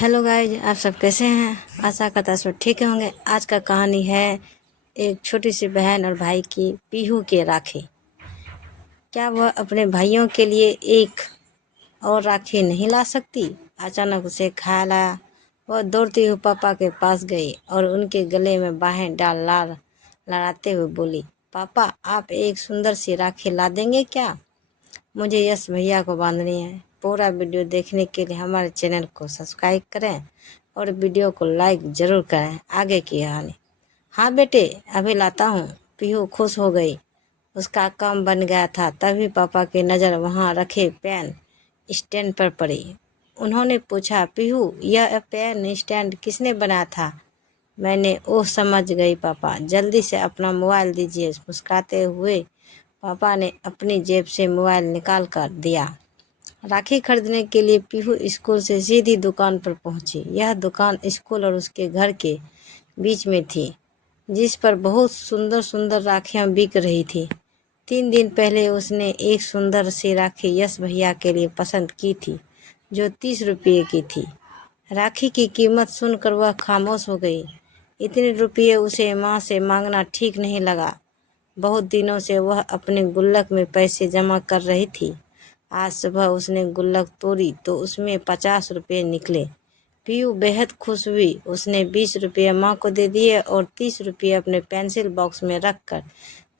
Hello guys, आप सब कैसे हैं। आशा करता सब ठीक होंगे। आज का कहानी है एक छोटी सी बहन और भाई की, पीहू के राखी। क्या वह अपने भाइयों के लिए एक और राखी नहीं ला सकती। अचानक उसे ख्याल आया। वह दौड़ती हुई पापा के पास गई और उनके गले में बाहें डाल लाल लड़ाते हुए बोली, पापा आप एक सुंदर सी राखी ला देंगे क्या। मुझे यश भैया को बांधनी है। पूरा वीडियो देखने के लिए हमारे चैनल को सब्सक्राइब करें और वीडियो को लाइक ज़रूर करें। आगे की कहानी। हाँ बेटे, अभी लाता हूँ। पीहू खुश हो गई। उसका काम बन गया था। तभी पापा की नज़र वहाँ रखे पेन स्टैंड पर पड़ी। उन्होंने पूछा, पीहू यह पेन स्टैंड किसने बनाया था। मैंने। ओह समझ गई पापा, जल्दी से अपना मोबाइल दीजिए। मुस्कुराते हुए पापा ने अपनी जेब से मोबाइल निकाल कर दिया। राखी खरीदने के लिए पीहू स्कूल से सीधी दुकान पर पहुंची। यह दुकान स्कूल और उसके घर के बीच में थी, जिस पर बहुत सुंदर सुंदर राखियां बिक रही थी। 3 दिन पहले उसने एक सुंदर सी राखी यश भैया के लिए पसंद की थी, जो 30 रुपये की थी। राखी की कीमत सुनकर वह खामोश हो गई। इतने रुपये उसे माँ से मांगना ठीक नहीं लगा। बहुत दिनों से वह अपने गुल्लक में पैसे जमा कर रही थी। आज सुबह उसने गुल्लक तोड़ी तो उसमें 50 रुपये निकले। पीयू बेहद खुश हुई। उसने 20 रुपये माँ को दे दिए और 30 रुपये अपने पेंसिल बॉक्स में रखकर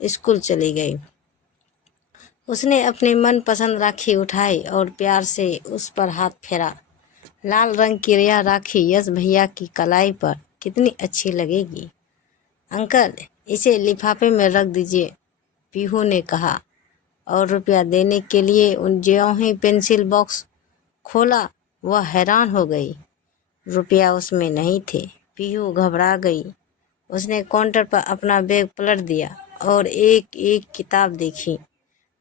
स्कूल चली गई। उसने अपनी मनपसंद राखी उठाई और प्यार से उस पर हाथ फेरा। लाल रंग की यह राखी यश भैया की कलाई पर कितनी अच्छी लगेगी। अंकल, इसे लिफाफे में रख दीजिए, पीहू ने कहा। और रुपया देने के लिए उन ज्यों ही पेंसिल बॉक्स खोला, वह हैरान हो गई। रुपया उसमें नहीं थे। पीहू घबरा गई। उसने काउंटर पर अपना बैग पलट दिया और एक एक किताब देखी।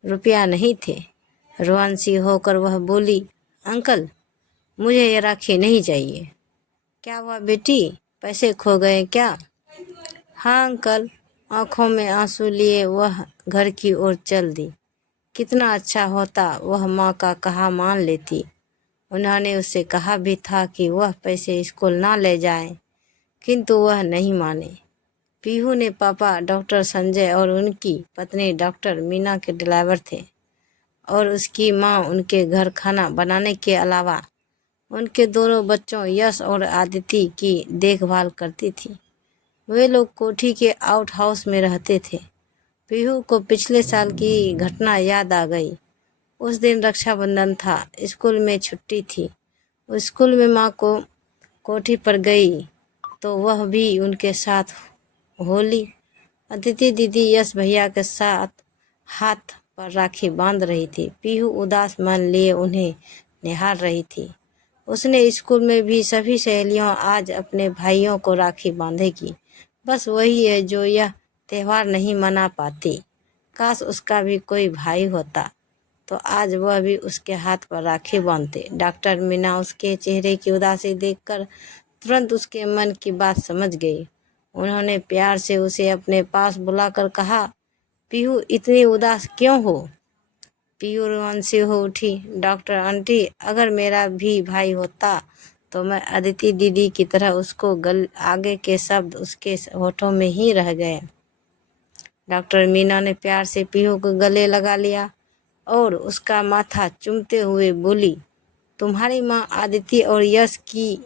रुपया नहीं थे। रोहन सी होकर वह बोली, अंकल मुझे ये राखी नहीं चाहिए। क्या हुआ बेटी, पैसे खो गए क्या। हाँ अंकल। आंखों में आंसू लिए वह घर की ओर चल दी। कितना अच्छा होता वह माँ का कहा मान लेती। उन्होंने उससे कहा भी था कि वह पैसे स्कूल ना ले जाए, किंतु वह नहीं माने। पीहू ने पापा डॉक्टर संजय और उनकी पत्नी डॉक्टर मीना के ड्राइवर थे और उसकी माँ उनके घर खाना बनाने के अलावा उनके दोनों बच्चों यश और आदिति की देखभाल करती थी। वे लोग कोठी के आउट हाउस में रहते थे। पीहू को पिछले साल की घटना याद आ गई। उस दिन रक्षाबंधन था। स्कूल में छुट्टी थी। स्कूल में माँ को कोठी पर गई तो वह भी उनके साथ होली। अदिति दीदी यश भैया के साथ हाथ पर राखी बांध रही थी। पीहू उदास मन लिए उन्हें निहार रही थी। उसने स्कूल में भी सभी सहेलियों आज अपने भाइयों को राखी बांधेगी। बस वही है जो यह त्यौहार नहीं मना पाती। काश उसका भी कोई भाई होता तो आज वह भी उसके हाथ पर राखी बांधते। डॉक्टर मीना उसके चेहरे की उदासी देखकर तुरंत उसके मन की बात समझ गई। उन्होंने प्यार से उसे अपने पास बुलाकर कहा, पीहू इतनी उदास क्यों हो। पीहू रोमान से हो उठी। डॉक्टर आंटी, अगर मेरा भी भाई होता तो मैं अदिति दीदी की तरह उसको आगे के शब्द उसके होठों में ही रह गए। डॉक्टर मीना ने प्यार से पीहू को गले लगा लिया और उसका माथा चूमते हुए बोली, तुम्हारी माँ आदिति और यश की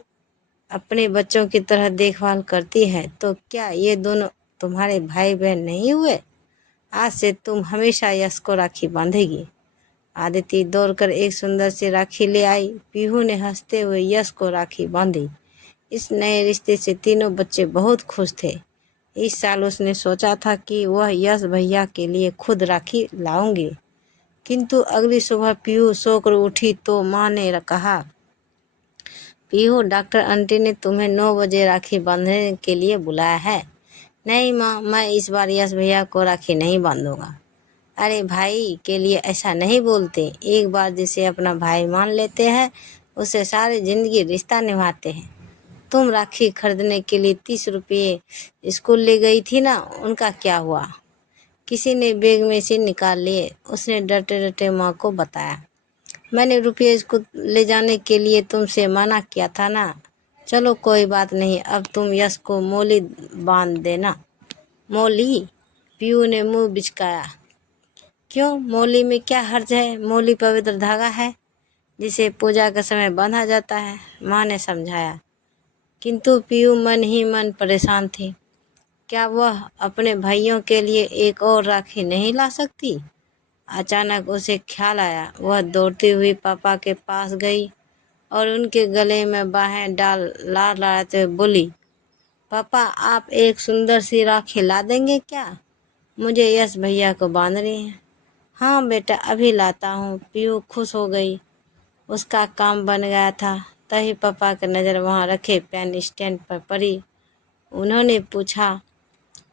अपने बच्चों की तरह देखभाल करती है तो क्या ये दोनों तुम्हारे भाई बहन नहीं हुए। आज से तुम हमेशा यश को राखी बांधेगी। आदिति दौड़कर एक सुंदर सी राखी ले आई। पीहू ने हंसते हुए यश को राखी बांधी। इस नए रिश्ते से तीनों बच्चे बहुत खुश थे। इस साल उसने सोचा था कि वह यश भैया के लिए खुद राखी लाऊंगी, किंतु अगली सुबह पीहू सोकर उठी तो माँ ने कहा, पीहू डॉक्टर आंटी ने तुम्हें 9 बजे राखी बांधने के लिए बुलाया है। नहीं माँ, मैं इस बार यश भैया को राखी नहीं बांधूंगा। अरे भाई के लिए ऐसा नहीं बोलते। एक बार जिसे अपना भाई मान लेते हैं उससे सारी जिंदगी रिश्ता निभाते हैं। तुम राखी खरीदने के लिए 30 रुपये स्कूल ले गई थी ना, उनका क्या हुआ। किसी ने बैग में से निकाल लिए। उसने डरते डरते माँ को बताया। मैंने रुपये इसको ले जाने के लिए तुमसे मना किया था ना। चलो कोई बात नहीं, अब तुम यश को मोली बांध देना। मोली? पीयू ने मुंह बिचकाया। क्यों, मोली में क्या हर्ज है? मोली पवित्र धागा है जिसे पूजा के समय बांधा जाता है, माँ ने समझाया। किंतु पीयू मन ही मन परेशान थी। क्या वह अपने भाइयों के लिए एक और राखी नहीं ला सकती? अचानक उसे ख्याल आया। वह दौड़ती हुई पापा के पास गई और उनके गले में बाहें डाल लाड लड़ाते हुए बोली, पापा आप एक सुंदर सी राखी ला देंगे क्या? मुझे यश भैया को बांधनी है। हाँ बेटा, अभी लाता हूँ। पीयू खुश हो गई। उसका काम बन गया था। तभी पापा की नज़र वहाँ रखे पेन स्टैंड पर पड़ी। उन्होंने पूछा,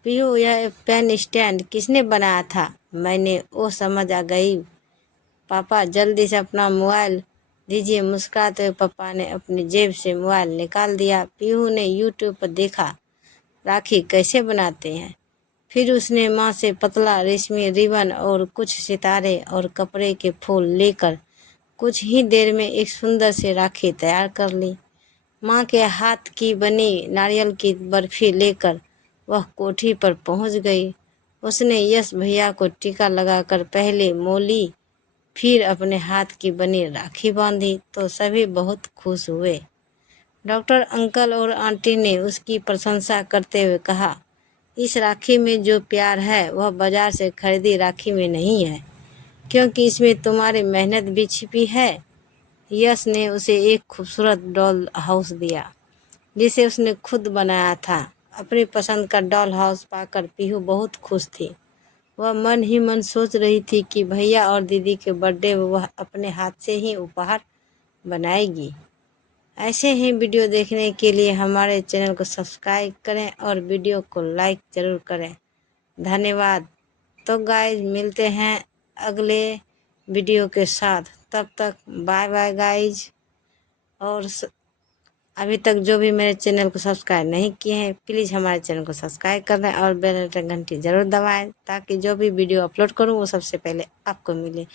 पीयू यह पेन स्टैंड किसने बनाया था? मैंने, ओ समझ आ गई। पापा जल्दी से अपना मोबाइल दीजिए। मुस्कुराते हुए पापा ने अपनी जेब से मोबाइल निकाल दिया। पीहू ने यूट्यूब पर देखा राखी कैसे बनाते हैं। फिर उसने माँ से पतला रेशमी रिबन और कुछ सितारे और कपड़े के फूल लेकर कुछ ही देर में एक सुंदर सी राखी तैयार कर ली। माँ के हाथ की बनी नारियल की बर्फी लेकर वह कोठी पर पहुँच गई। उसने यश भैया को टीका लगाकर पहले मोली फिर अपने हाथ की बनी राखी बांधी तो सभी बहुत खुश हुए। डॉक्टर अंकल और आंटी ने उसकी प्रशंसा करते हुए कहा, इस राखी में जो प्यार है वह बाजार से खरीदी राखी में नहीं है, क्योंकि इसमें तुम्हारी मेहनत भी छिपी है। यश ने उसे एक खूबसूरत डॉल हाउस दिया जिसे उसने खुद बनाया था। अपनी पसंद का डॉल हाउस पाकर पीहू बहुत खुश थी। वह मन ही मन सोच रही थी कि भैया और दीदी के बर्थडे में वह अपने हाथ से ही उपहार बनाएगी। ऐसे ही वीडियो देखने के लिए हमारे चैनल को सब्सक्राइब करें और वीडियो को लाइक ज़रूर करें। धन्यवाद। तो गाइज मिलते हैं अगले वीडियो के साथ। तब तक बाय बाय गाइज। और अभी तक जो भी मेरे चैनल को सब्सक्राइब नहीं किए हैं प्लीज़ हमारे चैनल को सब्सक्राइब कर दें और बेल आइकन घंटी ज़रूर दबाएं ताकि जो भी वीडियो अपलोड करूं वो सबसे पहले आपको मिले।